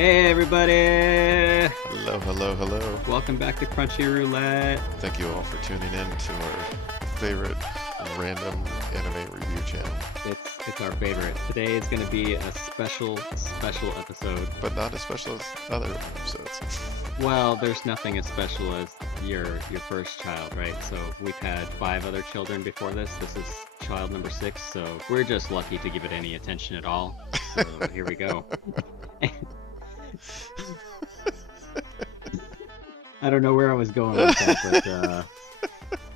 Hey everybody! Hello, hello, hello. Welcome back to Crunchyroll Roulette. Thank you all for tuning in to our favorite random anime review channel. It's our favorite. Today is going to be a special episode. But not as special as other episodes. Well, there's nothing as special as your first child, right? So we've had 5 other children before this. This is child number 6, so we're just lucky to give it any attention at all. So here we go. I don't know where I was going with that,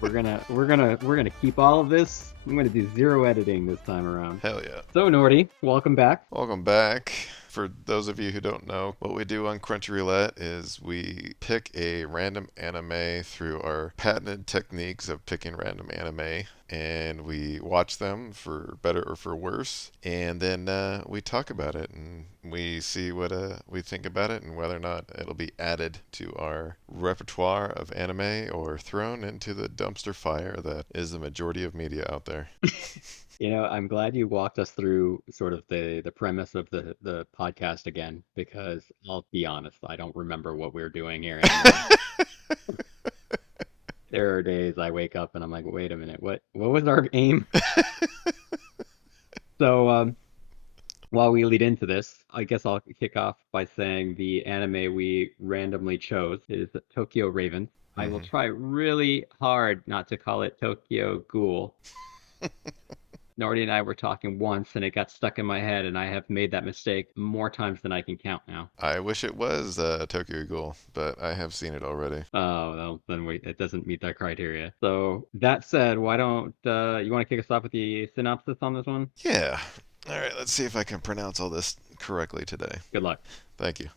but we're gonna keep all of this. I'm gonna do 0 editing this time around. Hell yeah. So Nordi, welcome back. Welcome back. For those of you who don't know, what we do on Crunchyroll is we pick a random anime through our patented techniques of picking random anime, and we watch them for better or for worse, and then we talk about it and we see what we think about it and whether or not it'll be added to our repertoire of anime or thrown into the dumpster fire that is the majority of media out there. You know, I'm glad you walked us through sort of the premise of the podcast again, because I'll be honest, I don't remember what we're doing here anymore. There are days I wake up and I'm like, wait a minute, what was our aim? So while we lead into this, I guess I'll kick off by saying the anime we randomly chose is Tokyo Raven. I will hmm try really hard not to call it Tokyo Ghoul. Nordy and I were talking once and it got stuck in my head, and I have made that mistake more times than I can count now. I wish it was Tokyo Ghoul, but I have seen it already. Oh, well, then it doesn't meet that criteria. So that said, why don't you want to kick us off with the synopsis on this one? Yeah. All right, let's see if I can pronounce all this correctly today. Good luck. Thank you.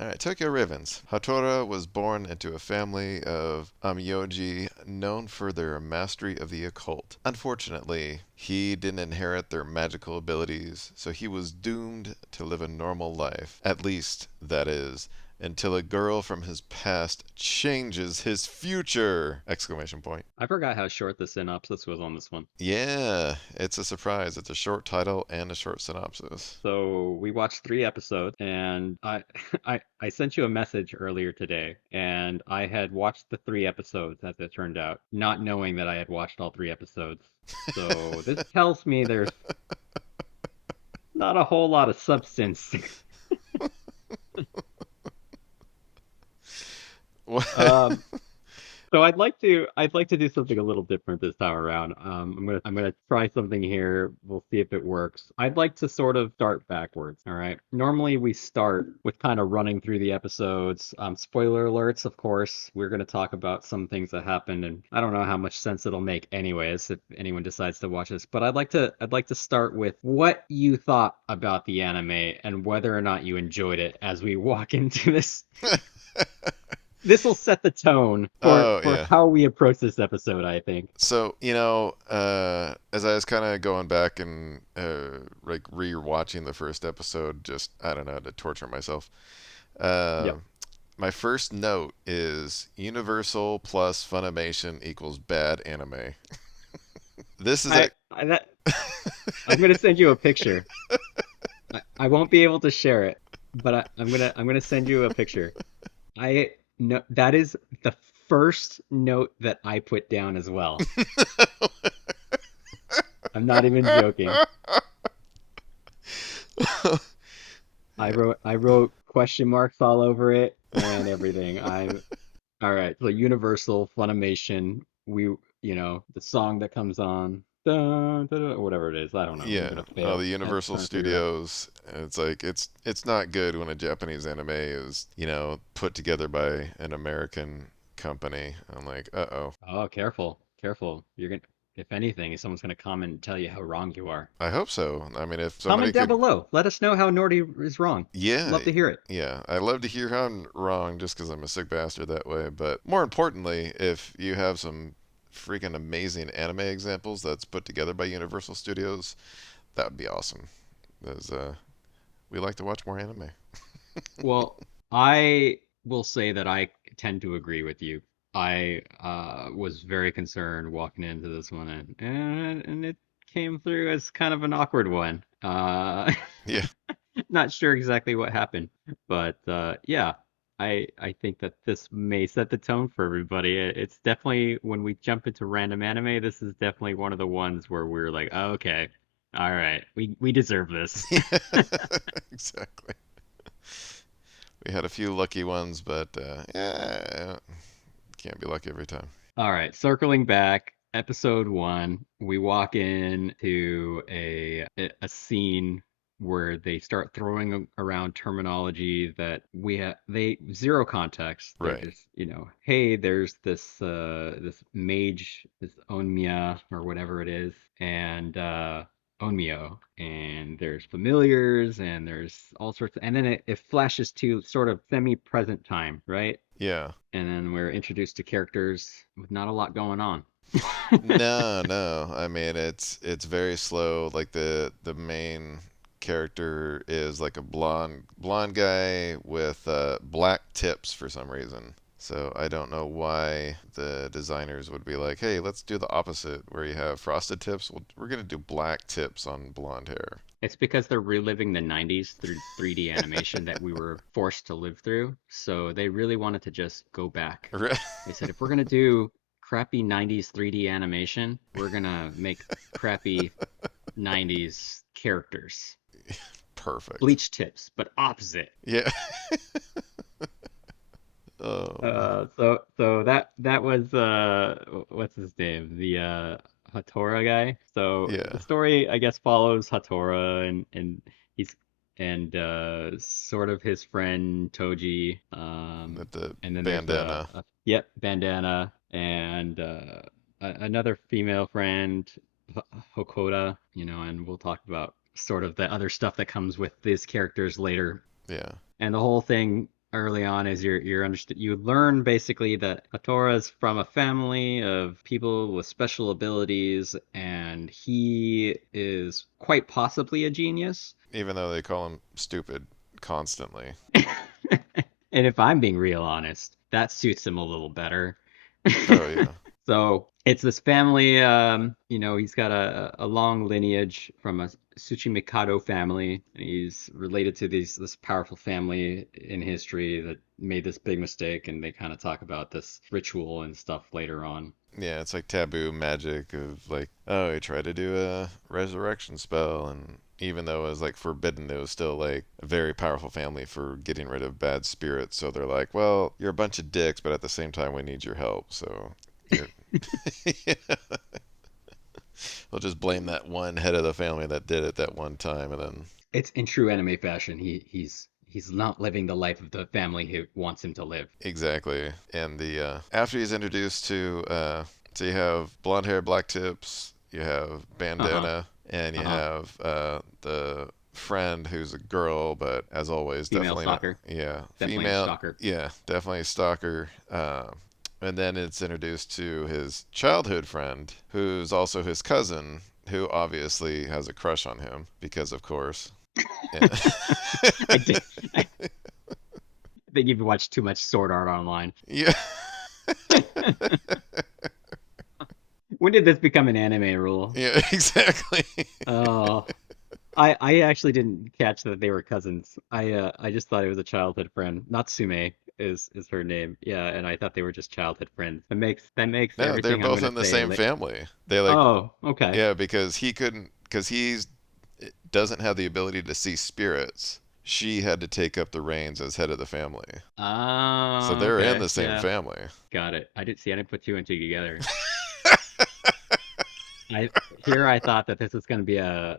All right, Tokyo Ravens. Hatora was born into a family of amyoji known for their mastery of the occult. Unfortunately, he didn't inherit their magical abilities, so he was doomed to live a normal life. At least, that is, until a girl from his past changes his future! Exclamation point. I forgot how short the synopsis was on this one. Yeah, it's a surprise. It's a short title and a short synopsis. So we watched 3 episodes, and I sent you a message earlier today, and I had watched the 3 episodes as it turned out, not knowing that I had watched all 3 episodes. So this tells me there's not a whole lot of substance. What? Um, So I'd like to do something a little different this time around. I'm gonna try something here. We'll see if it works. I'd like to sort of start backwards. All right. Normally we start with kind of running through the episodes. Spoiler alerts, of course. We're gonna talk about some things that happened, and I don't know how much sense it'll make, anyways, if anyone decides to watch this. But I'd like to start with what you thought about the anime and whether or not you enjoyed it as we walk into this. This will set the tone for Oh, for yeah. how we approach this episode, I think. So, as I was kind of going back and like re-watching the first episode, just I don't know, to torture myself. Uh, Yep. my first note is Universal plus Funimation equals bad anime. This is a That I'm gonna send you a picture. I won't be able to share it, but I'm gonna send you a picture. I no That is the first note that I put down as well. I'm not even joking. I wrote question marks all over it and everything. I'm All right. So Universal Funimation, the song that comes on, dun, dun, dun, or whatever it is. I don't know. I'm Yeah, gonna oh, fail the at Universal trying to figure it out. Studios. It's like it's not good when a Japanese anime is put together by an American company. I'm like, uh-oh. Oh, careful, careful. If anything, someone's gonna comment and tell you how wrong you are. I hope so. I mean, if somebody Comment down could, below. Let us know how Nordy is wrong. yeah, Love to hear it. yeah. I love to hear how I'm wrong just because I'm a sick bastard that way. But more importantly, if you have some freaking amazing anime examples that's put together by Universal Studios, that would be awesome. Because we like to watch more anime. Well, I will say that I tend to agree with you. I was very concerned walking into this one, and it came through as kind of an awkward one. Yeah. not sure exactly what happened, but yeah, I think that this may set the tone for everybody. It's definitely when we jump into random anime, this is definitely one of the ones where we're like, oh, okay, all right, we deserve this. Yeah, exactly. We had a few lucky ones, but yeah, can't be lucky every time. All right, circling back, episode one, we walk in to a scene where they start throwing around terminology that they zero context. They're Right. just, hey, there's this mage, this Onmya or whatever it is, and Onmyo, and there's familiars and there's all sorts of, and then it flashes to sort of semi-present time, right? Yeah. And then we're introduced to characters with not a lot going on. No, no. I mean, it's very slow. Like the main character is like a blonde guy with black tips for some reason. So I don't know why the designers would be like, "Hey, let's do the opposite, where you have frosted tips. Well, we're gonna do black tips on blonde hair." It's because they're reliving the 90s through 3D animation that we were forced to live through. So they really wanted to just go back. They said, if we're going to do crappy 90s 3D animation, we're going to make crappy 90s characters. Perfect. Bleach tips, but opposite. Yeah. Oh, So that was what's his name? The Hatora guy. So the yeah. story I guess follows Hatora and he's and sort of his friend Toji With the and then there's bandana. yep, bandana and another female friend Hokoda, and we'll talk about sort of the other stuff that comes with these characters later. Yeah. And the whole thing early on is you learn basically that Hatora's from a family of people with special abilities, and he is quite possibly a genius. Even though they call him stupid constantly. And if I'm being real honest, that suits him a little better. Oh yeah. So it's this family, he's got a long lineage from a Tsuchimikado family. He's related to this powerful family in history that made this big mistake, and they kind of talk about this ritual and stuff later on. Yeah, it's like taboo magic of like, oh, he tried to do a resurrection spell, and even though it was like forbidden, it was still like a very powerful family for getting rid of bad spirits. So they're like, well, you're a bunch of dicks, but at the same time, we need your help. So you're. We'll just blame that one head of the family that did it that one time, and then It's in true anime fashion. He's not living the life of the family he wants him to live. exactly. And the after he's introduced to, so you have blonde hair, black tips, you have Uh-huh. bandana, and you Uh-huh. have the friend who's a girl, but as always, Female definitely not. stalker. Yeah, Definitely a female. stalker. Yeah, definitely a stalker. And then it's introduced to his childhood friend, who's also his cousin, who obviously has a crush on him because, of course. Yeah. I did. I think you've watched too much Sword Art Online. Yeah. When did this become an anime rule? Yeah, exactly. Oh, I actually didn't catch that they were cousins. I just thought it was a childhood friend. Natsume is her name. Yeah, and I thought they were just childhood friends. That makes No, they're everything I'm both gonna in the say same li family. They like, Oh, okay. yeah, because he couldn't, because he's doesn't have the ability to see spirits. She had to take up the reins as head of the family. So Oh, they're in okay. the same Yeah, family. got it. I didn't put two and two together. I I thought that this was going to be a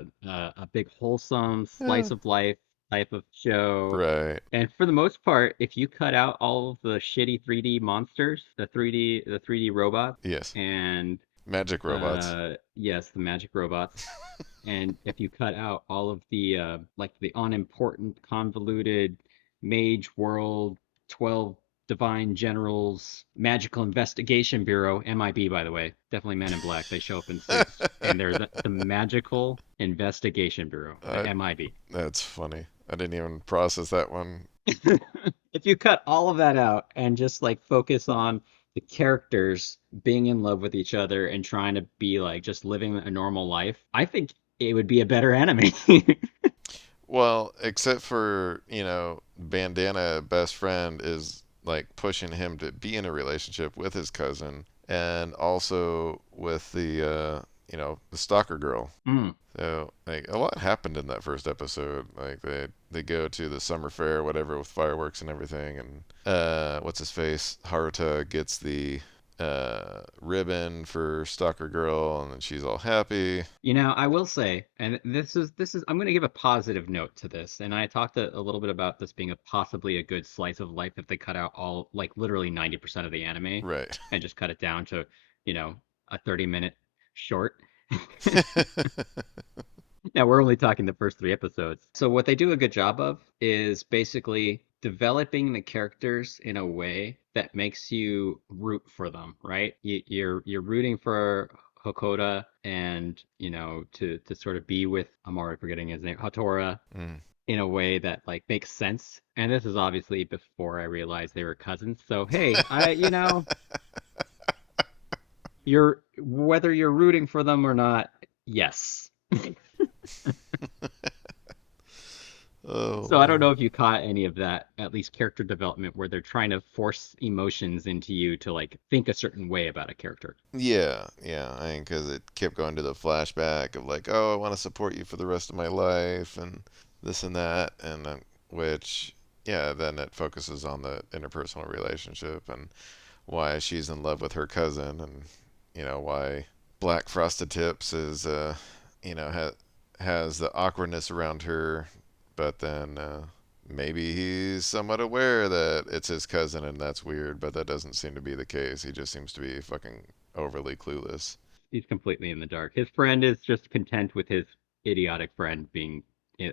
big wholesome Yeah. slice of life type of show. Right. And for the most part, if you cut out all of the shitty 3D monsters, the 3D robots, Yes. and Magic robots. yes, the magic robots, and if you cut out all of the like the unimportant, convoluted Mage World 12 Divine Generals Magical Investigation Bureau, MIB by the way, definitely Men in Black. They show up in suits, and they're the Magical Investigation Bureau, the I, MIB. that's funny. I didn't even process that one. If you cut all of that out and just like focus on the characters being in love with each other and trying to be like just living a normal life, I think it would be a better anime. Well, except for, Bandana best friend is like pushing him to be in a relationship with his cousin and also with the stalker girl. Mm. So, like, a lot happened in that first episode. Like, they go to the summer fair, whatever, with fireworks and everything, and what's his face? Haruta gets the ribbon for Stalker Girl, and then she's all happy. I will say, and this is I'm going to give a positive note to this, and I talked a little bit about this being a possibly a good slice of life if they cut out all like literally 90% of the anime Right. and just cut it down to, you know, a 30-minute short. Now we're only talking the first three episodes. So what they do a good job of is basically developing the characters in a way that makes you root for them, right? You're rooting for Hakoda and to sort of be with I'm already forgetting his name, Hatora, Mm. in a way that like makes sense. And this is obviously before I realized they were cousins. So hey, you're whether you're rooting for them or not, yes. Oh So I don't man. know if you caught any of that, at least character development, where they're trying to force emotions into you to like think a certain way about a character. Yeah, yeah. I mean, because it kept going to the flashback of like, oh, I want to support you for the rest of my life, and this and that, and which, yeah, then it focuses on the interpersonal relationship and why she's in love with her cousin, and why Black Frosted Tips is, has the awkwardness around her, but then maybe he's somewhat aware that it's his cousin and that's weird, but that doesn't seem to be the case. He just seems to be fucking overly clueless. He's completely in the dark. His friend is just content with his idiotic friend being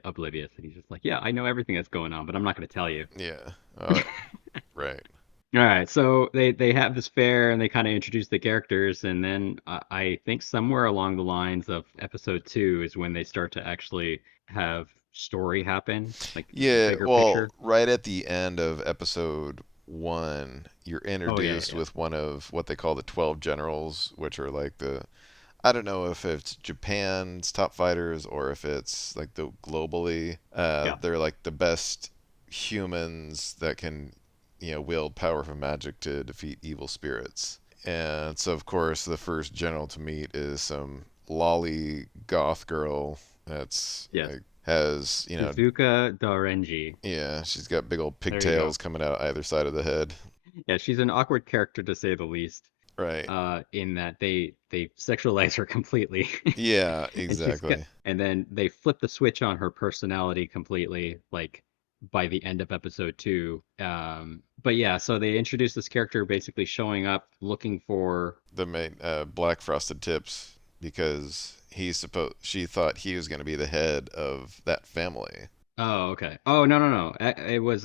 oblivious, and he's just like, "Yeah, I know everything that's going on, but I'm not going to tell you." Yeah. Oh, right. All right, so they have this fair and they kind of introduce the characters, and then I think somewhere along the lines of episode two is when they start to actually have story happen, like Yeah, bigger well, picture. right at the end of episode one, you're Oh yeah, introduced yeah, with one of what they call the 12 generals, which are like I don't know if it's Japan's top fighters or if it's like the globally. yeah. They're like the best humans that can, wield powerful magic to defeat evil spirits. And so, of course, the first general to meet is some lolly goth girl that's Yes. like has, Shizuka Dorenji. yeah, she's got big old There you go. pigtails coming out either side of the head. Yeah, she's an awkward character to say the least. Right. In that they sexualize her completely, Yeah, and she's got, exactly. and then they flip the switch on her personality completely, like by the end of episode two. But yeah, so they introduce this character basically showing up looking for. The main Black Frosted Tips because she thought he was going to be the head of that family. Oh, okay. Oh, no, no, no. It was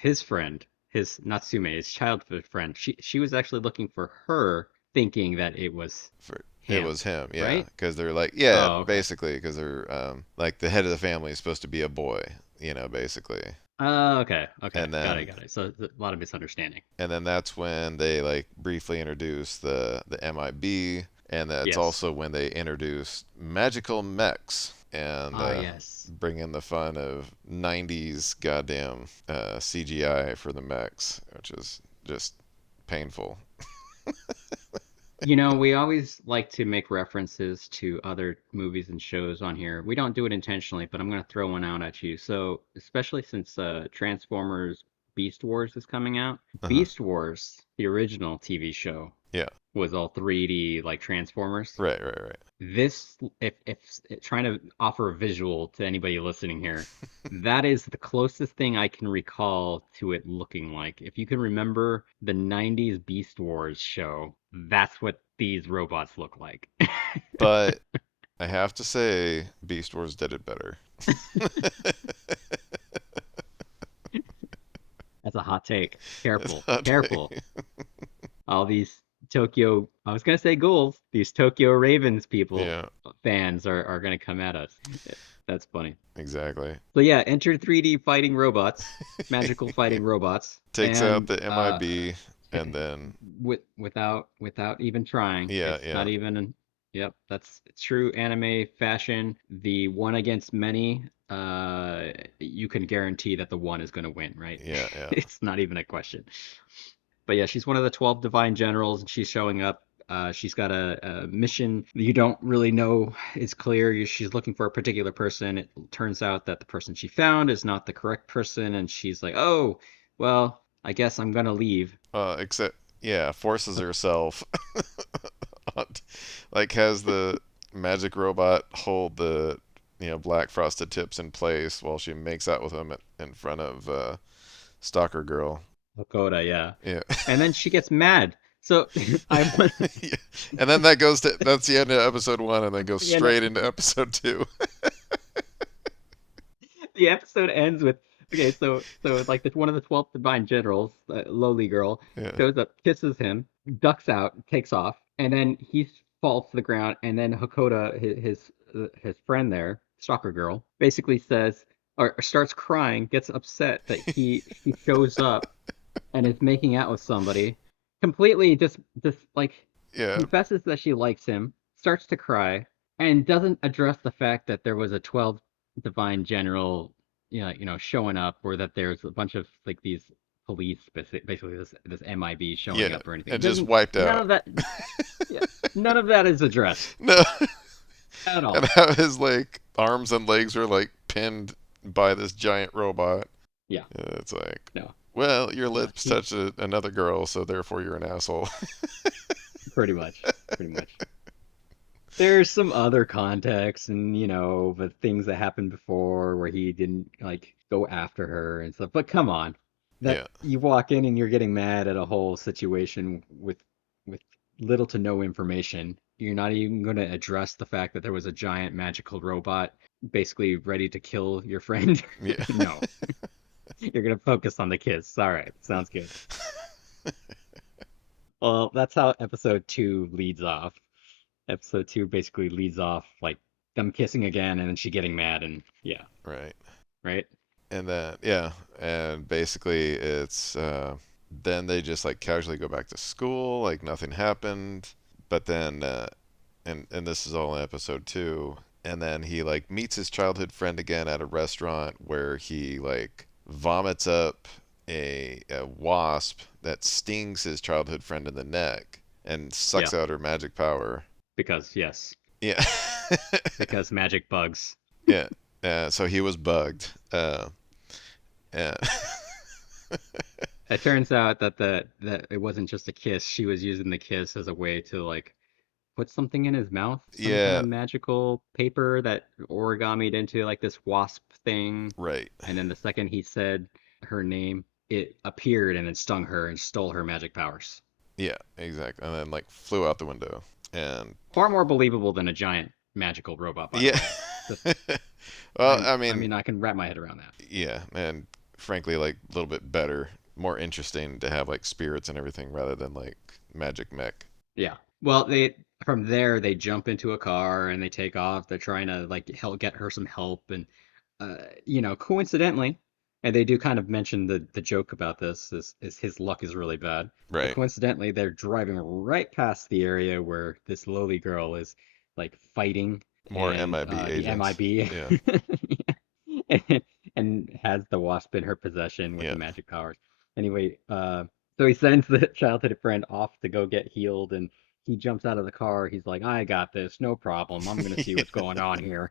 his friend, his Natsume, his childhood friend. She was actually looking for her, thinking that it was For it him, was him, yeah, right? because they're like, yeah, Oh, okay. basically, because they're like the head of the family is supposed to be a boy, basically, Oh, okay. Okay. and Got it. then Got it. So a lot of misunderstanding. that's when they like briefly introduce the MIB, and that's Yes. also when they introduce magical mechs and Ah, yes. bring in the fun of 90s goddamn CGI for the mechs, which is just painful. We always like to make references to other movies and shows on here. We don't do it intentionally, but I'm going to throw one out at you. So, especially since Transformers Beast Wars is coming out, Uh-huh. Beast Wars, the original TV show, Yeah. was all 3D like Transformers. Right, right, right. This, if trying to offer a visual to anybody listening here, that is the closest thing I can recall to it looking like. If you can remember the 90s Beast Wars show, that's what these robots look like. But I have to say, Beast Wars did it better. That's a hot take. It's Careful, not careful. All these Tokyo, I was gonna say ghouls, these Tokyo Ravens people, Yeah, fans are gonna come at us. That's funny. exactly. So yeah, enter 3D fighting robots, magical fighting robots, Takes out and the MIB and then without even trying. yeah, It's yeah. not even. Yep, that's true anime fashion. The one against many, you can guarantee that the one is going to win, right? Yeah, yeah. It's not even a question. But yeah, she's one of the 12 divine generals, and she's showing up. She's got a mission you don't really know is clear. She's looking for a particular person. It turns out that the person she found is not the correct person, and she's like, "Oh, well, I guess I'm gonna leave." Except, yeah, forces herself, like has the magic robot hold the black frosted tips in place while she makes out with him in front of Stalker Girl. Hakoda, yeah. Yeah. And then she gets mad. So I want Yeah. And then that's the end of episode 1, and then goes the end. straight into episode 2. The episode ends with okay, so like one of the 12 divine generals, Loli girl, Yeah. shows up, kisses him, ducks out, takes off, and then he falls to the ground. And then Hakoda, his friend there, stalker girl, basically says or starts crying, gets upset that he shows up and is making out with somebody, completely just like Yeah. confesses that she likes him, starts to cry, and doesn't address the fact that there was a 12 divine general, showing up, or that there's a bunch of like these police, basically this MIB showing Yeah. up or anything. And It just doesn't wiped none out. of that yeah, none of that is addressed No. at And all. how his like arms and legs were like pinned by this giant robot. Yeah, It's like, no, well, your no, lips he touched another girl, so therefore you're an asshole. pretty much, pretty much. There's some other context and the things that happened before where he didn't like go after her and stuff. But come on, that Yeah. you walk in and you're getting mad at a whole situation with little to no information. You're not even going to address the fact that there was a giant magical robot basically ready to kill your friend. Yeah. No, you're going to focus on the kiss. All right, sounds good. Well, that's how episode 2 leads off. Episode 2 basically leads off like them kissing again and then she getting mad and yeah, Right. right? And then yeah, and basically it's then they just like casually go back to school, like nothing happened. But then and this is all in episode 2. And then he like meets his childhood friend again at a restaurant where he like vomits up a wasp that stings his childhood friend in the neck and sucks Yeah, out her magic power. because yes, Yeah. because magic bugs. Yeah. So he was bugged. Uh, It turns out that that it wasn't just a kiss. She was using the kiss as a way to like put something in his mouth, some kind yeah. of magical paper that origamied into like this wasp thing. Right. And then the second he said her name, it appeared and it stung her and stole her magic powers. Yeah. Exactly. And then like flew out the window. And Far more believable than a giant magical robot, by the yeah. way. Just Well, I I mean, mean, I can wrap my head around that. yeah, and frankly, like a little bit better, more interesting to have like spirits and everything rather than like magic mech. Yeah. Well, they from there they jump into a car and they take off. They're trying to like help get her some help and coincidentally, and they do kind of mention the joke about this is his luck is really bad. But Right. coincidentally, they're driving right past the area where this lowly girl is like fighting More and MIB the agents. MIB Yeah. and, and has the wasp in her possession with Yeah. the magic powers. Anyway, so he sends the childhood friend off to go get healed, and he jumps out of the car. He's like, "I got this, no problem. I'm gonna see what's going on here.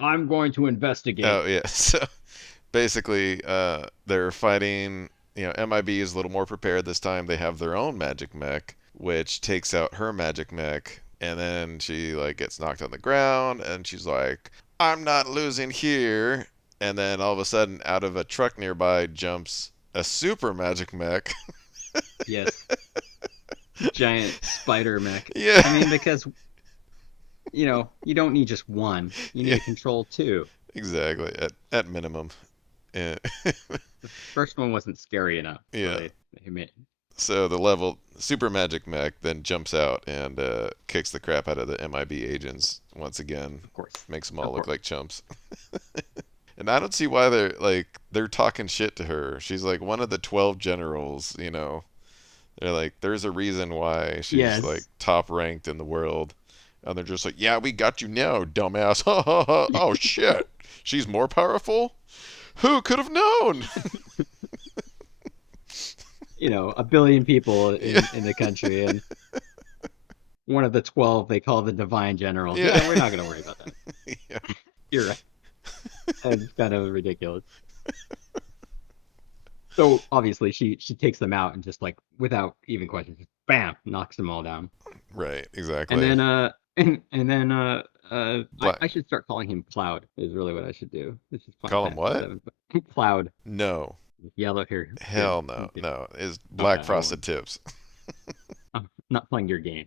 I'm going to investigate." Oh yeah. So basically, they're fighting. MIB is a little more prepared this time. They have their own magic mech, which takes out her magic mech, and then she like gets knocked on the ground, and she's like, "I'm not losing here." And then all of a sudden, out of a truck nearby jumps a super magic mech. Yes, giant spider mech. Yeah. I mean, because you don't need just one. You need Yeah. to control two. Exactly. At minimum. Yeah. The first one wasn't scary enough, so Yeah. they made, So the level super magic mech then jumps out and kicks the crap out of the MIB agents once again, of course, makes them all of look course. like chumps. And I don't see why they're talking shit to her. She's like one of the 12 generals, you know. They're like there's a reason why she's like Yes, top ranked in the world, And they're just like, yeah, we got you now, dumbass. Oh shit, she's more powerful. Who could have known? A billion people Yeah, in the country, and one of the 12 they call the divine generals. yeah, Yeah, we're not gonna worry about that. yeah. You're right. It's kind of ridiculous. So obviously she takes them out and just like without even question, just bam, knocks them all down. Right, And exactly. then I Black. should start calling him Cloud is really what I should do. This is Final Call him Fantasy what? 7, but Cloud, No. yellow here. Good. Hell no. Good. No. Is Okay, black I won't. frosted tips. I'm not playing your game.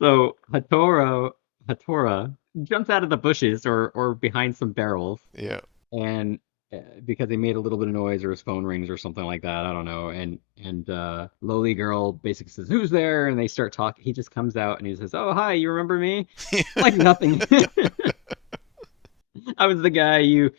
So Hatora jumps out of the bushes or behind some barrels, Yeah. and because he made a little bit of noise or his phone rings or something like that, I don't know. And Loli girl basically says, "Who's there?" And they start talking. He just comes out and he says, "Oh, hi, you remember me?" Like nothing. I was the guy you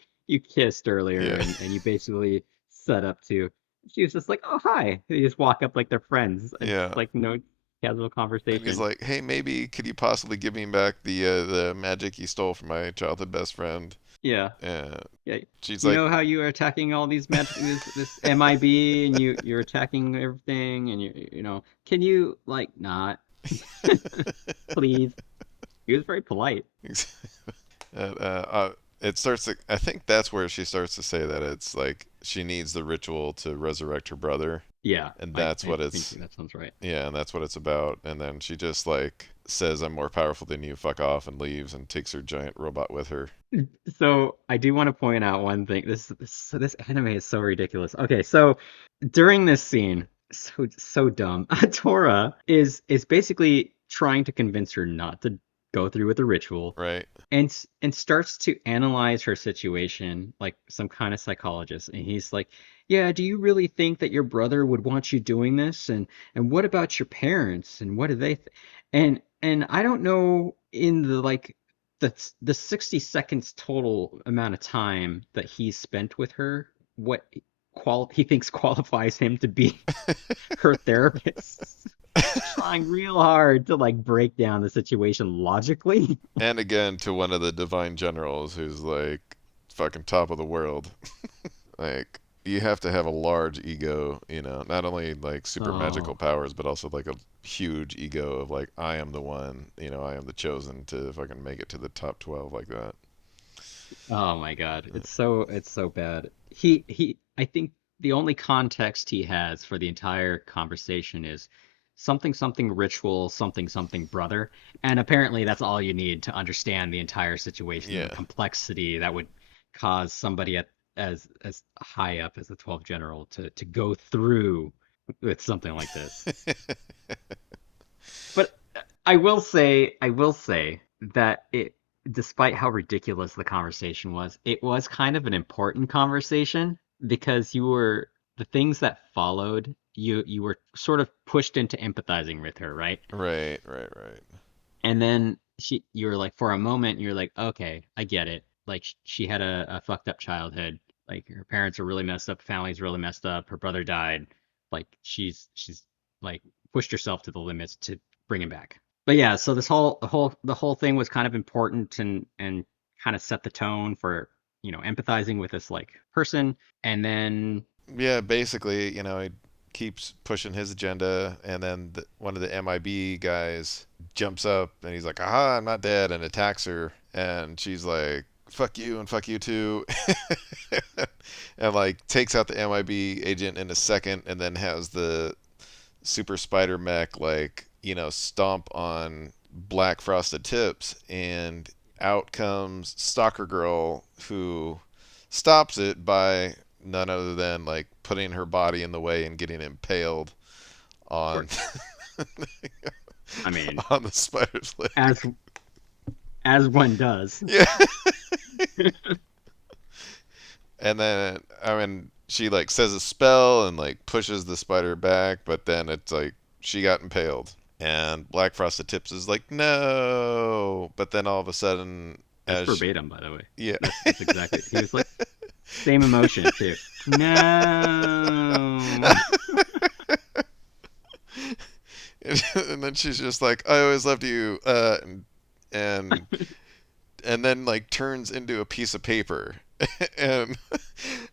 kissed earlier, Yeah. and you basically set up to. She was just like, "Oh, hi." They just walk up like they're friends. It's Yeah. like no casual And he's conversation. like, "Hey, maybe could you possibly give me back the magic you stole from my childhood best friend?" Yeah. And Yeah, she's you like, know how you are attacking all these magic this MIB and you're attacking everything and can you like not please? He was very polite. and, it starts to, I think that's where she starts to say that it's like she needs the ritual to resurrect her brother, Yeah, and that's I what think it's, that sounds right. yeah, and that's what it's about. And then she just like says, "I'm more powerful than you, fuck off," and leaves and takes her giant robot with her. So I do want to point out one thing. This anime is so ridiculous. Okay, so during this scene, so dumb. Tora is basically trying to convince her not to go through with the ritual, Right. and starts to analyze her situation like some kind of psychologist. And he's like, "Yeah, do you really think that your brother would want you doing this? And what about your parents? And what do they and I don't know in the like the 60 seconds total amount of time that he's spent with her, what he thinks qualifies him to be her therapist. He's trying real hard to like break down the situation logically. And again to one of the divine generals who's like fucking top of the world. Like you have to have a large ego, not only like super magical Oh, powers, but also like a huge ego of like I am the one, I am the chosen to fucking make it to the top 12 like that. oh my God. It's so bad. I think the only context he has for the entire conversation is something something ritual, something something brother. And apparently that's all you need to understand the entire situation and the Yeah. complexity that would cause somebody as high up as the 12th general to go through with something like this. But I will say that despite how ridiculous the conversation was, it was kind of an important conversation because the things that followed, you were sort of pushed into empathizing with her, right? Right, right, right. And then you were like, for a moment, you're like, okay, I get it. Like she had a fucked up childhood. Like her parents are really messed up, family's really messed up. Her brother died. Like she's like pushed herself to the limits to bring him back. But yeah, so the whole thing was kind of important and kind of set the tone for empathizing with this like person. And then Yeah, basically, he keeps pushing his agenda, and then one of the MIB guys jumps up and he's like, "Aha, I'm not dead," and attacks her, and she's like, "Fuck you and fuck you too," and like takes out the MIB agent in a second, and then has the super spider mech like stomp on black frosted tips, and out comes Stalker Girl, who stops it by none other than like putting her body in the way and getting impaled of on course, I mean, on the spider's leg. as as one does. Yeah. And then she like says a spell and like pushes the spider back, but then it's like she got impaled. And Black Frosted Tips is like, "No." But then all of a sudden, That's as verbatim, by the way. yeah. That's exactly. He was like same emotion too. No. And then she's just like, I always loved you, and and then like turns into a piece of paper. and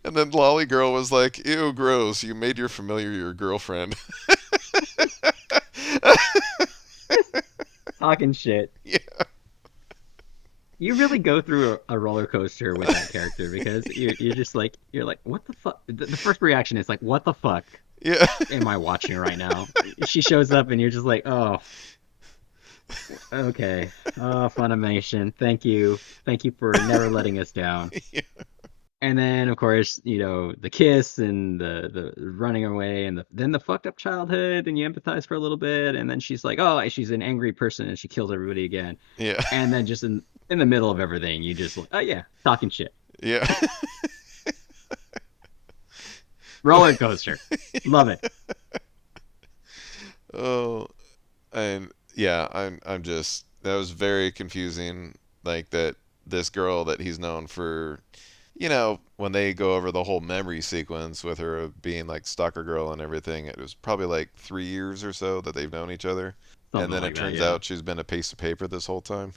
and then Lolly Girl was like, ew, gross, you made your familiar your girlfriend. Talking shit. Yeah. You really go through a roller coaster with that character because you're just like you're like what the fuck. The first reaction is like what the fuck Yeah. am I watching right now? She shows up and you're just like oh okay, oh Funimation, thank you for never letting us down. Yeah. And then of course the kiss and the running away and then the fucked up childhood and you empathize for a little bit and then she's like oh she's an angry person and she kills everybody again Yeah. and then just in the middle of everything you just like oh yeah talking shit Yeah. roller coaster love it. Oh, and yeah, I'm just that was very confusing. Like that this girl that he's known for, when they go over the whole memory sequence with her being like stalker girl and everything, it was probably like 3 years or so that they've known each other, and Something then like it that, turns yeah. out she's been a piece of paper this whole time.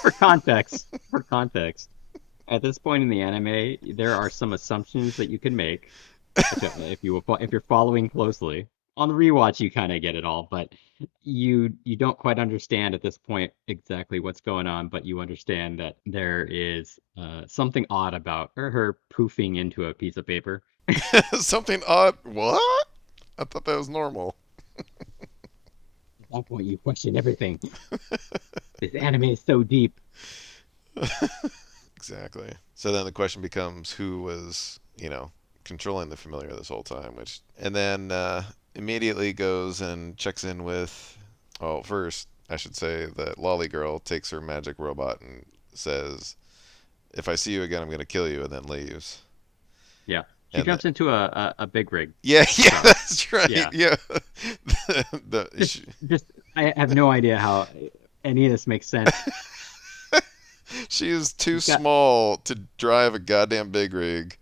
For context at this point in the anime there are some assumptions that you can make if you're following closely. On the rewatch you kind of get it all but you don't quite understand at this point exactly what's going on but you understand that there is something odd about her poofing into a piece of paper. Something odd. What? I thought that was normal. At that point you question everything. This anime is so deep. Exactly. So then the question becomes who was, controlling the familiar this whole time, which and then immediately goes and checks in with well, first I should say that Lolly Girl takes her magic robot and says, "If I see you again, I'm going to kill you," and then leaves. Yeah, she And the, jumps into a big rig yeah, yeah, truck. that's right. Yeah, Yeah. just just I have no idea how any of this makes sense. she is too She's got small to drive a goddamn big rig,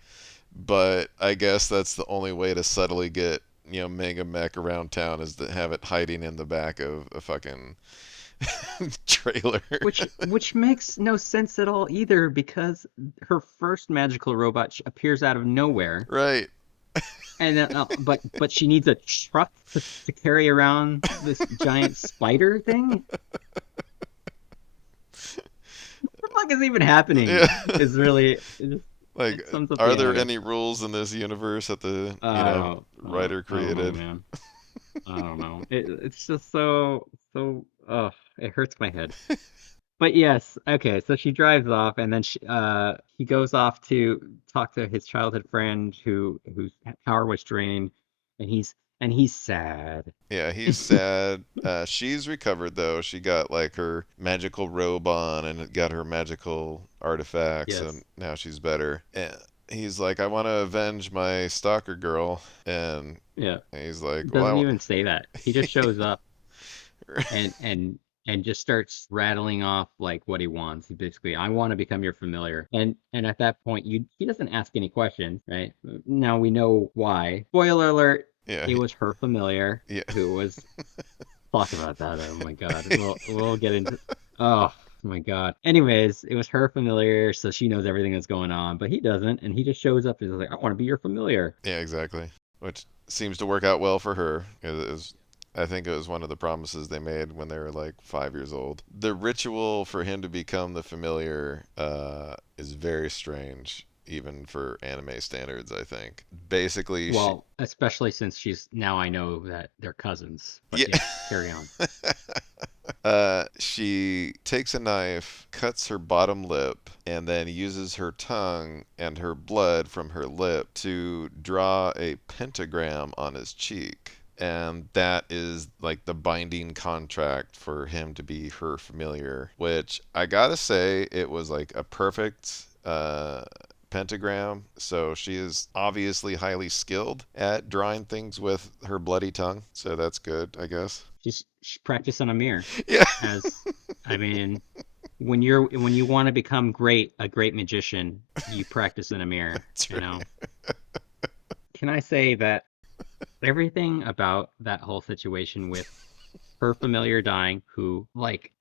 but I guess that's the only way to subtly get Mega Mech around town is to have it hiding in the back of a fucking trailer. which makes no sense at all either because her first magical robot appears out of nowhere Right. and but she needs a truck to carry around this giant spider thing. What the fuck is even happening? Yeah. Is really Like, it sums up are the there anime. any rules in this universe that the writer I don't know, created? man. I don't know. It's just so it hurts my head. But yes, okay, so she drives off and then he goes off to talk to his childhood friend whose power was drained and he's sad. Yeah, he's sad. She's recovered though. She got like her magical robe on and it got her magical artifacts, and Yes. now she's better. And he's like, "I want to avenge my stalker girl," and Yeah. he's like, Doesn't "Well, even say that. He just shows up and and just starts rattling off like what he wants. He basically, I want to become your familiar. And at that point, you he doesn't ask any questions, right? Now we know why. Spoiler alert, yeah, it was her familiar yeah, who was talk about that. Oh my God. We'll get into oh my God. Anyways, it was her familiar, so she knows everything that's going on, but he doesn't, and he just shows up and is like, I want to be your familiar. yeah, exactly." Which seems to work out well for her. I think it was one of the promises they made when they were like 5 years old. The ritual for him to become the familiar is very strange, even for anime standards, I think. Basically, she. Well, especially since she's now I know that they're cousins. But Yeah. yes, carry on. She takes a knife, cuts her bottom lip, and then uses her tongue and her blood from her lip to draw a pentagram on his cheek. And that is like the binding contract for him to be her familiar, which I gotta say, it was like a perfect pentagram. So she is obviously highly skilled at drawing things with her bloody tongue. So that's good, I guess. She's practicing a mirror. Yeah. As I mean, when you want to become a great magician, you practice in a mirror, That's you know. right. can I say that everything about that whole situation with her familiar dying, who like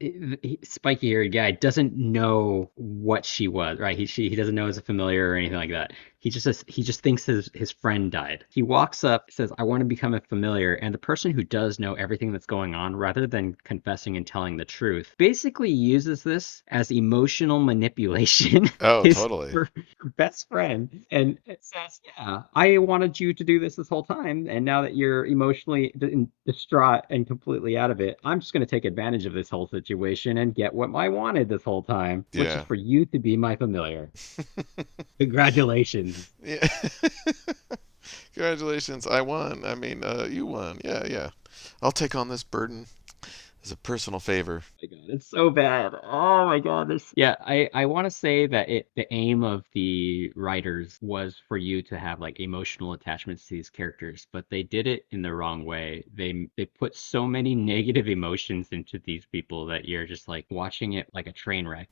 spiky-haired guy doesn't know what she was, right? He doesn't know as a familiar or anything like that. He just thinks his friend died. He walks up, says, "I want to become a familiar," and the person who does know everything that's going on, rather than confessing and telling the truth, basically uses this as emotional manipulation. Oh, His totally. her best friend, and it says, "Yeah, I wanted you to do this whole time, and now that you're emotionally distraught and completely out of it, I'm just going to take advantage of this whole situation and get what I wanted this whole time, which is Yeah. for you to be my familiar. Congratulations." Yeah. Congratulations, I won. I mean, you won. Yeah, yeah. I'll take on this burden as a personal favor. My God, it's so bad. Oh my God, this. Yeah, I want to say that the aim of the writers was for you to have like emotional attachments to these characters, but they did it in the wrong way. They put so many negative emotions into these people that you're just like watching it like a train wreck.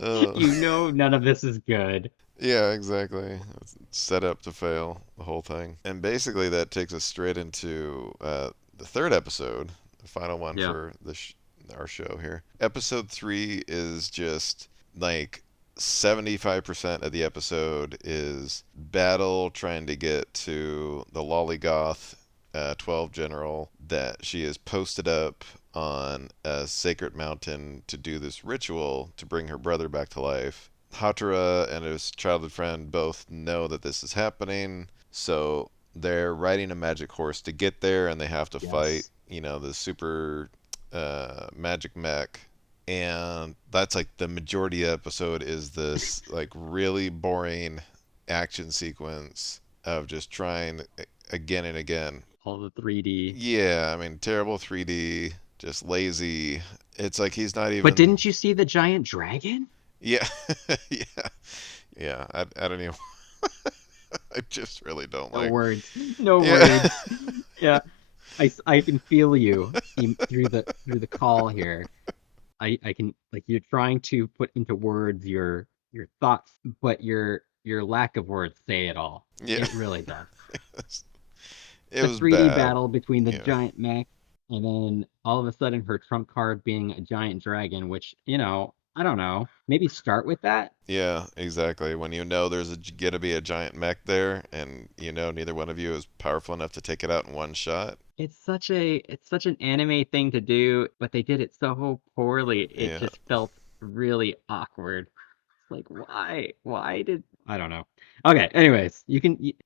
uh, You know none of this is good. yeah, exactly. It's set up to fail, the whole thing. And basically, that takes us straight into the third episode, the final one Yeah. for our show here. Episode 3 is just like 75% of the episode is battle trying to get to the Lolligoth 12 general that she is posted up on a sacred mountain to do this ritual to bring her brother back to life. Hatara and his childhood friend both know that this is happening, so they're riding a magic horse to get there, and they have to fight, Yes. the super magic mech. And that's like the majority of the episode is this like really boring action sequence of just trying again and again. All the 3D. Yeah, I mean, terrible 3D, just lazy. It's like he's not But even. didn't you see the giant dragon? Yeah, yeah, yeah. I don't even. I just really don't No like. words. No Yeah. words. Yeah, I can feel you through the call here. I can like you're trying to put into words your thoughts, but your lack of words say it all. Yeah. It really does. It The was 3D bad. battle between the Yeah. giant mech and then all of a sudden her trump card being a giant dragon, which, I don't know. Maybe start with that. Yeah, exactly. When you know there's gonna be a giant mech there, and you know neither one of you is powerful enough to take it out in one shot. It's such an anime thing to do, but they did it so poorly. It Yeah. just felt really awkward. It's like, why did I don't know. Okay, anyways,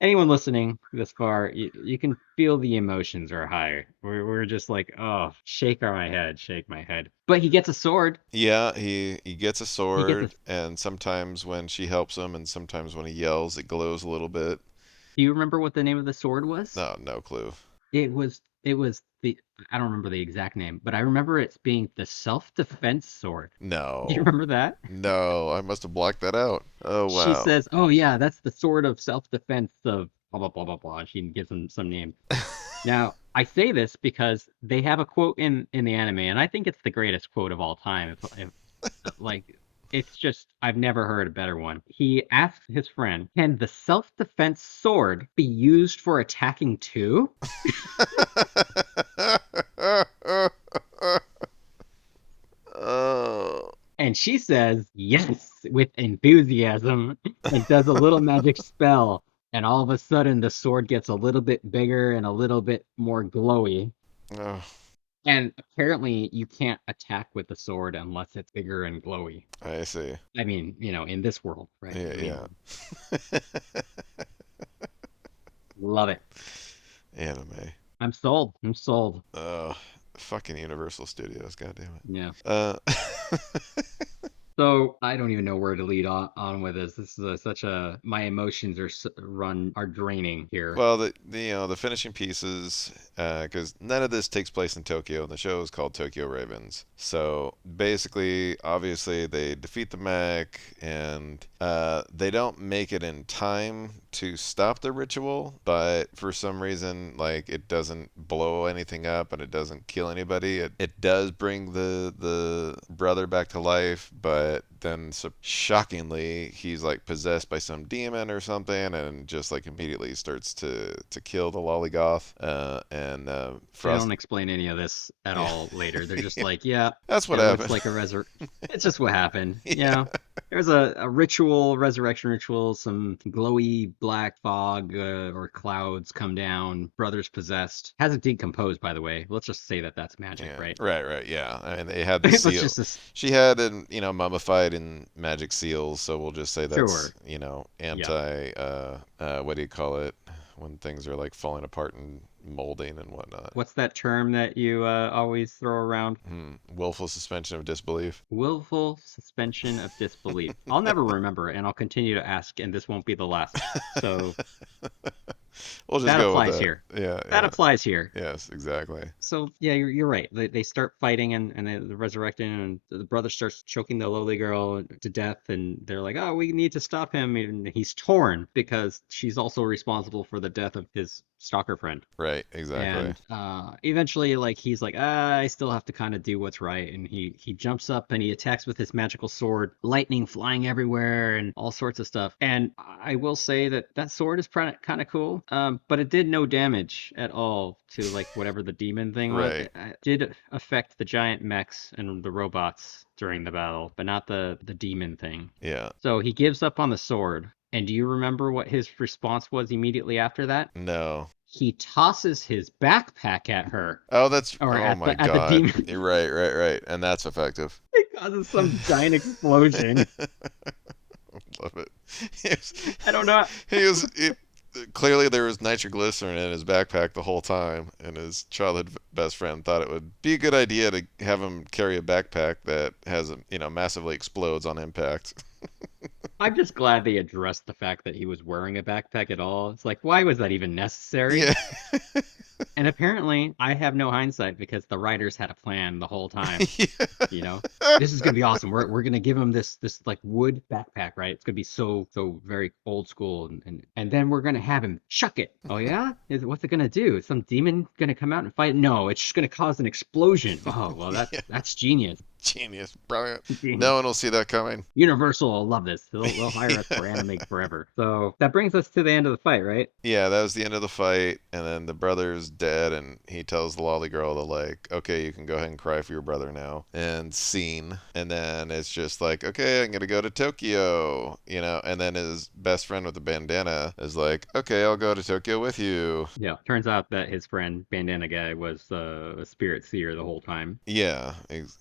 anyone listening this far, you can feel the emotions are high. We're just like, oh, shake my head. But he gets a sword. Yeah, he gets a He gets a. sword, and sometimes when she helps him, and sometimes when he yells, it glows a little bit. Do you remember what the name of the sword was? No, no clue. It was the I don't remember the exact name, but I remember it being the self-defense sword. Do you No, remember that? no, I must have blocked that out. Oh She wow. says, "Oh yeah, that's the sword of self-defense of blah blah blah blah blah." And she gives him some name. Now, I say this because they have a quote in the anime, and I think it's the greatest quote of all time. If like, it's just I've never heard a better one. He asks his friend, "Can the self-defense sword be used for attacking too?" Oh. And she says yes with enthusiasm and does a little magic spell. And all of a sudden, the sword gets a little bit bigger and a little bit more glowy. Oh, And apparently, you can't attack with the sword unless it's bigger and glowy. I see. I mean, in this world, right? Yeah, I mean, yeah. love it. Anime. I'm sold. I'm sold. Oh, fucking Universal Studios, god damn it. Yeah. Uh, So I don't even know where to lead on with this. This is such a my emotions are draining here. well, the finishing pieces, because none of this takes place in Tokyo, and the show is called Tokyo Ravens. So basically, obviously, they defeat the mech, and they don't make it in time to stop the ritual, but for some reason, like it doesn't blow anything up and it doesn't kill anybody. It does bring the brother back to life, but but then shockingly he's like possessed by some demon or something, and just like immediately starts to kill the Lolligoth. And They Frost, don't explain any of this at yeah, all later. They're just like, yeah, that's what it looks happened. like a It's just what happened. Yeah, Yeah. There's a ritual, resurrection ritual, some glowy black fog or clouds come down. Brother's possessed. Hasn't decomposed, by the way. Let's just say that that's magic, yeah, right? right, right, yeah. I mean, they had the Let's seal. just She had, an mummified in magic seals, so we'll just say that's sure. Yeah. anti. What do you call it when things are like falling apart and molding and whatnot? What's that term that you always throw around? Willful suspension of disbelief. Willful suspension of disbelief. I'll never remember it, and I'll continue to ask, and this won't be the last. So We'll just that go with applies that. here. Yeah, That yeah. applies here. Yes, exactly. So yeah, you're right. They start fighting and they're resurrecting, and the brother starts choking the lowly girl to death, and they're like, "Oh, we need to stop him." And he's torn because she's also responsible for the death of his stalker friend. Right, exactly. And eventually, like he's like, I still have to kind of do what's right, and he jumps up and he attacks with his magical sword, lightning flying everywhere, and all sorts of stuff. And I will say that that sword is kind of cool, but it did no damage at all to like whatever the demon thing was. Right. It did affect the giant mechs and the robots during the battle, but not the demon thing. Yeah. So he gives up on the sword. And do you remember what his response was immediately after that? No. He tosses his backpack at her Oh, that's. or Oh my at the God. demon. You're right, right, right. And that's effective. It causes some giant explosion. Love it. He was, I don't know. he was he, clearly there was nitroglycerin in his backpack the whole time, and his childhood best friend thought it would be a good idea to have him carry a backpack that has massively explodes on impact. I'm just glad they addressed the fact that he was wearing a backpack at all. It's like, why was that even necessary? Yeah. And apparently, I have no hindsight because the writers had a plan the whole time. Yeah. You know, this is gonna be awesome. We're gonna give him this like wood backpack, right? It's gonna be so very old school, and then we're gonna have him chuck it. Oh yeah, what's it gonna do? Is some demon gonna come out and fight? No, it's just gonna cause an explosion. Oh well, Yeah. that's genius. Genius. Brilliant. Genius. No one will see that coming. Universal will love this. They'll hire us for anime forever. So that brings us to the end of the fight, right? Yeah, that was the end of the fight, and then the brother's dead, and he tells the lolly girl to like, okay, you can go ahead and cry for your brother now, and scene, and then it's just like, okay, I'm gonna go to Tokyo, and then his best friend with the bandana is like, okay, I'll go to Tokyo with you. Yeah. Turns out that his friend Bandana Guy was a spirit seer the whole time. Yeah,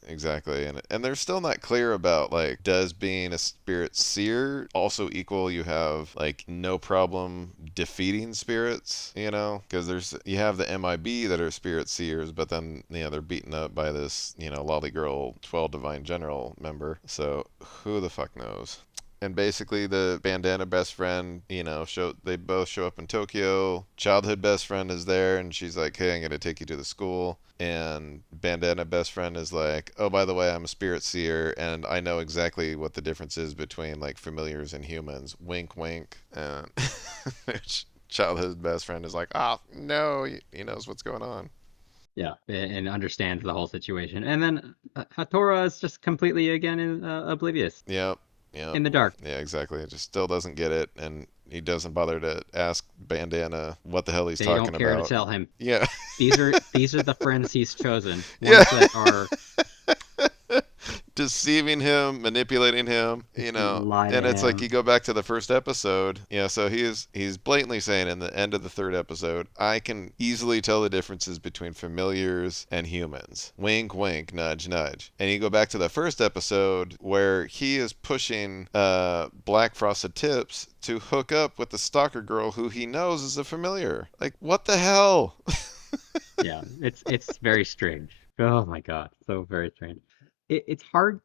exactly, and they're still not clear about like, does being a spirit seer also equal you have like no problem defeating spirits, because you have the MIB that are spirit seers, but then they're beaten up by this lolly girl 12 divine general member. So who the fuck knows? And basically the bandana best friend, they both show up in Tokyo. Childhood best friend is there, and she's like, hey, I'm gonna take you to the school. And bandana best friend is like, oh, by the way, I'm a spirit seer, and I know exactly what the difference is between like familiars and humans. Wink, wink. And childhood best friend is like, oh no, he knows what's going on. Yeah, and understands the whole situation. And then Hatora is just completely again oblivious Yep, yep. in the dark. Yeah, exactly. It just still doesn't get it, and he doesn't bother to ask Bandana what the hell he's They don't talking care to about. tell him. Yeah. These are the friends he's chosen. Yeah. Ones that are Deceiving him, manipulating him, lie to and it's like you him. go back to the first episode, so he's blatantly saying in the end of the third episode, I can easily tell the differences between familiars and humans. Wink, wink, nudge, nudge. And you go back to the first episode where he is pushing Black Frosted Tips to hook up with the stalker girl who he knows is a familiar. Like, what the hell? Yeah, it's very strange. Oh my God, so very strange. It's hard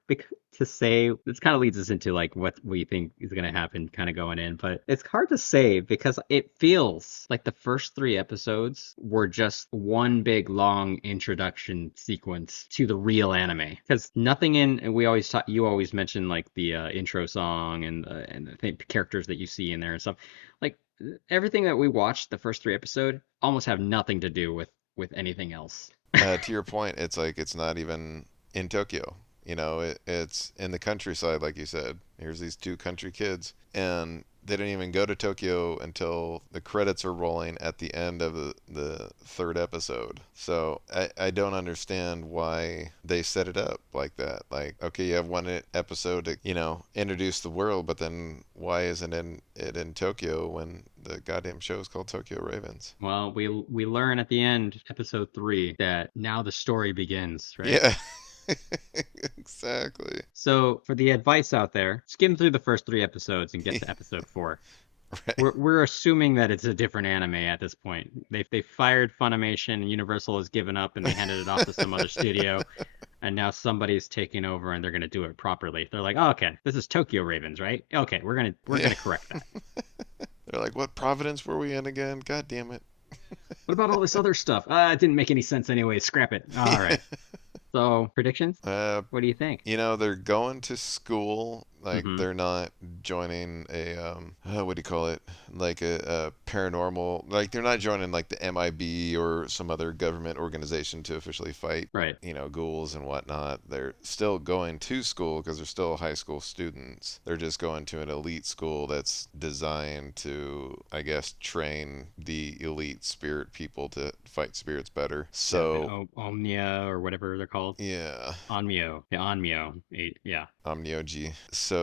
to say. This kind of leads us into like what we think is going to happen, kind of going in, but it's hard to say because it feels like the first three episodes were just one big long introduction sequence to the real anime. Because nothing in, and we always talk, you always mention like the intro song and the characters that you see in there and stuff. Like everything that we watched the first three episode almost have nothing to do with anything else. To your point, it's like it's not even in Tokyo. It's in the countryside, like you said. Here's these two country kids, and they don't even go to Tokyo until the credits are rolling at the end of the third episode. So I don't understand why they set it up like that. Like, okay, you have one episode to, introduce the world, but then why isn't it in Tokyo when the goddamn show is called Tokyo Ravens? Well, we learn at the end, episode 3, that now the story begins, right? Yeah, exactly. So for the advice out there, skim through the first 3 episodes and get to episode 4. Right. We're assuming that it's a different anime at this point. They fired Funimation and Universal has given up and they handed it off to some other studio, and now somebody's taking over and they're gonna do it properly. They're like, oh, okay, this is Tokyo Ravens, right? Okay, we're Yeah. gonna correct that. They're like, what providence were we in again? God damn it. What about all this other stuff? It didn't make any sense anyway. Scrap it. All Yeah. right. So predictions? Uh, What do you think? they're going to school. Like, Mm-hmm. they're not joining a, what do you call it? Like a paranormal, like, they're not joining, like, the MIB or some other government organization to officially fight, Right. ghouls and whatnot. They're still going to school because they're still high school students. They're just going to an elite school that's designed to, I guess, train the elite spirit people to fight spirits better. Yeah, the So, Omnia or whatever they're called. yeah. Onmyo. The Onmyo. Yeah. Omnioji. So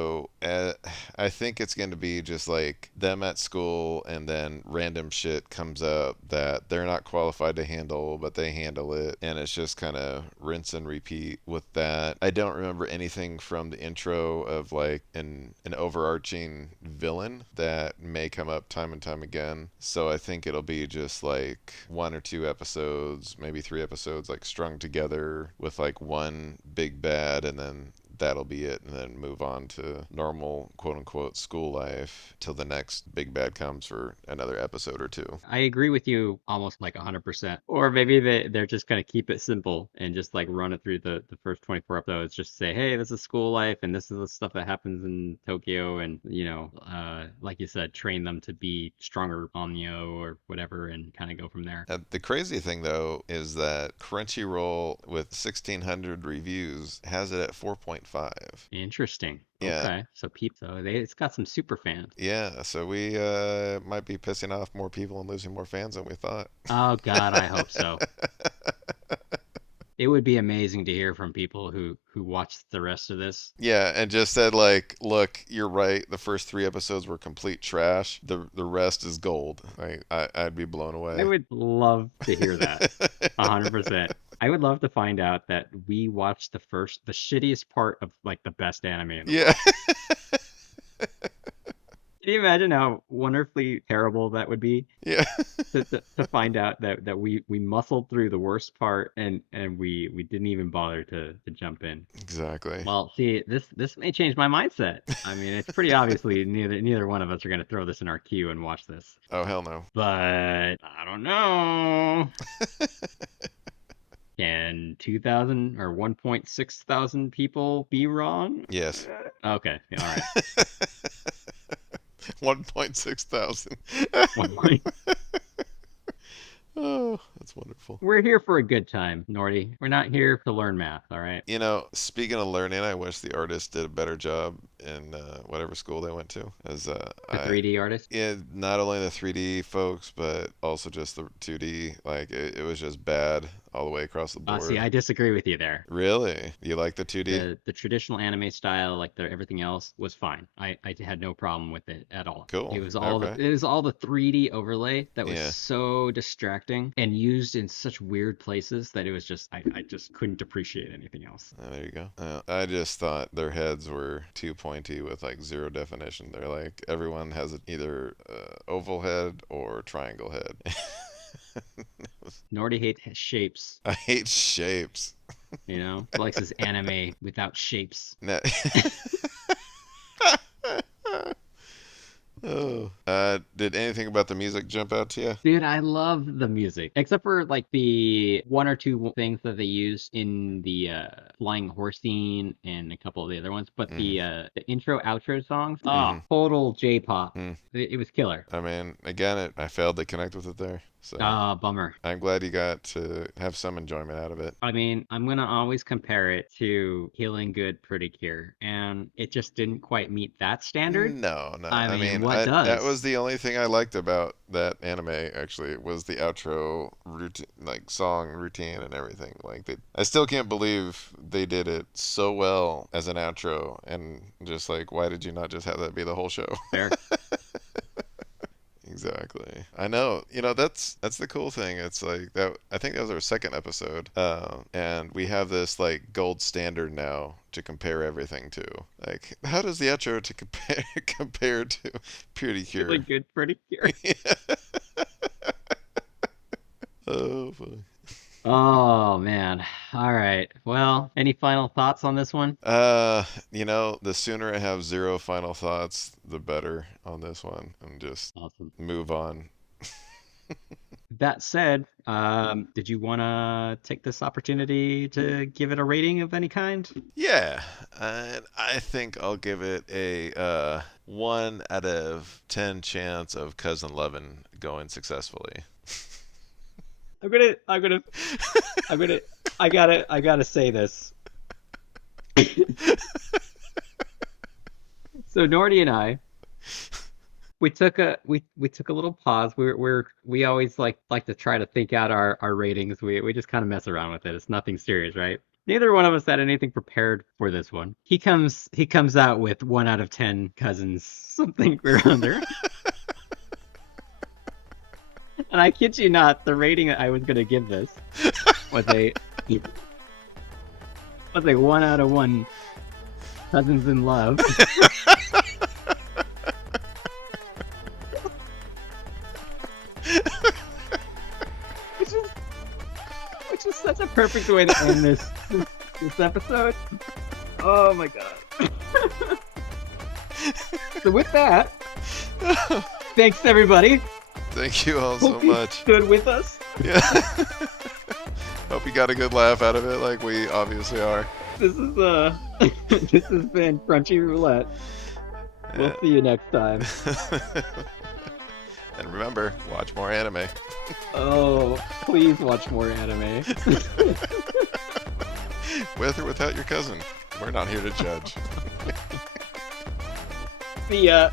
I think it's going to be just like them at school, and then random shit comes up that they're not qualified to handle, but they handle it, and it's just kind of rinse and repeat with that. I don't remember anything from the intro of like an overarching villain that may come up time and time again. So I think it'll be just like 1 or 2 episodes, maybe 3 episodes, like strung together with like one big bad, and then that'll be it, and then move on to normal quote unquote school life till the next big bad comes for another episode or two. I agree with you almost like 100%. Or maybe they're just going to keep it simple and just like run it through the first 24 episodes. Just say, hey, this is school life and this is the stuff that happens in Tokyo. And, like you said, train them to be stronger Omnio or whatever and kind of go from there. The crazy thing though is that Crunchyroll with 1,600 reviews has it at 4.5. Interesting. Yeah. Okay. It's got some super fans. Yeah, so we might be pissing off more people and losing more fans than we thought. Oh, God, I hope so. It would be amazing to hear from people who watched the rest of this. Yeah, and just said like, look, you're right. The first 3 episodes were complete trash. The rest is gold. I'd be blown I away. would love to hear that. 100%. I would love to find out that we watched the shittiest part of like the best anime in the Yeah. world. Can you imagine how wonderfully terrible that would be Yeah. to find out that we muscled through the worst part and we didn't even bother to jump in. Exactly. Well, see, this may change my mindset. I mean, it's pretty obviously neither one of us are going to throw this in our queue and watch this. Oh hell no. But I don't know. Can 2,000 or 1.6 thousand people be wrong? Yes. Okay, all right. 1.6 thousand. One point. Oh, that's wonderful. We're here for a good time, Nordy. We're not here to learn math, all right? Speaking of learning, I wish the artists did a better job in whatever school they went to. As The 3D artist. yeah, not only the 3D folks, but also just the 2D. Like it was just bad all the way across the See, board. I disagree with you there. Really? You like the 2D? The traditional anime style, like everything else, was fine. I had no problem with it at all. Cool. Okay. It was all the 3D overlay that was Yeah. so distracting and used in such weird places that it was just I just couldn't appreciate anything else. There you go. I just thought their heads were too pointy with like zero definition. They're like everyone has either oval head or triangle head. Nordy hates shapes, I hate shapes. He likes his anime without shapes. No. Oh. Did anything about the music jump out to you? Dude, I love the music, except for like the one or two things that they used in the flying horse scene and a couple of the other ones. But Mm-hmm. the intro outro songs, Mm-hmm. total J-pop. Mm. It was killer. I mean, again, I failed to connect with it there. So Bummer. I'm glad you got to have some enjoyment out of it. I mean, I'm gonna always compare it to Healing Good, Pretty Cure, and it just didn't quite meet that standard. No, no. I I mean, mean, what that does? was the only thing I liked about that anime. Actually, was the outro routine, like song routine and everything. Like, I still can't believe they did it so well as an outro. And just like, why did you not just have that be the whole show? Fair. Exactly. I know. That's the cool thing. It's like that. I think that was our second episode, and we have this like gold standard now to compare everything to. Like, how does the outro to compare compare to Purity Cure? Healing Good, Pretty Cure. Oh, funny. Oh man. All right. Well, any final thoughts on this one? The sooner I have zero final thoughts, the better on this one, and just Awesome. move on. That said, did you want to take this opportunity to give it a rating of any kind? Yeah, and I think I'll give it a 1 out of 10 chance of Cousin Levin going successfully. I'm gonna, I'm gonna, I'm gonna, I gotta say this. So Nordy and I, we took a little pause. We always like to try to think out our ratings. We just kind of mess around with it. It's nothing serious, right? Neither one of us had anything prepared for this one. He comes out with 1 out of 10 cousins, something around there. And I kid you not, the rating I was gonna give this was a 1 out of 1 cousins in love. which is which is such a perfect way to end this episode. Oh my god. So with that, thanks everybody. Thank you all so Hope you much. stood with us. Yeah. Hope you got a good laugh out of it, like we obviously are. This is this has been Crunchy Roulette. We'll Yeah. see you next time. And remember, watch more anime. Oh, please watch more anime. With or without your cousin. We're not here to judge. See ya.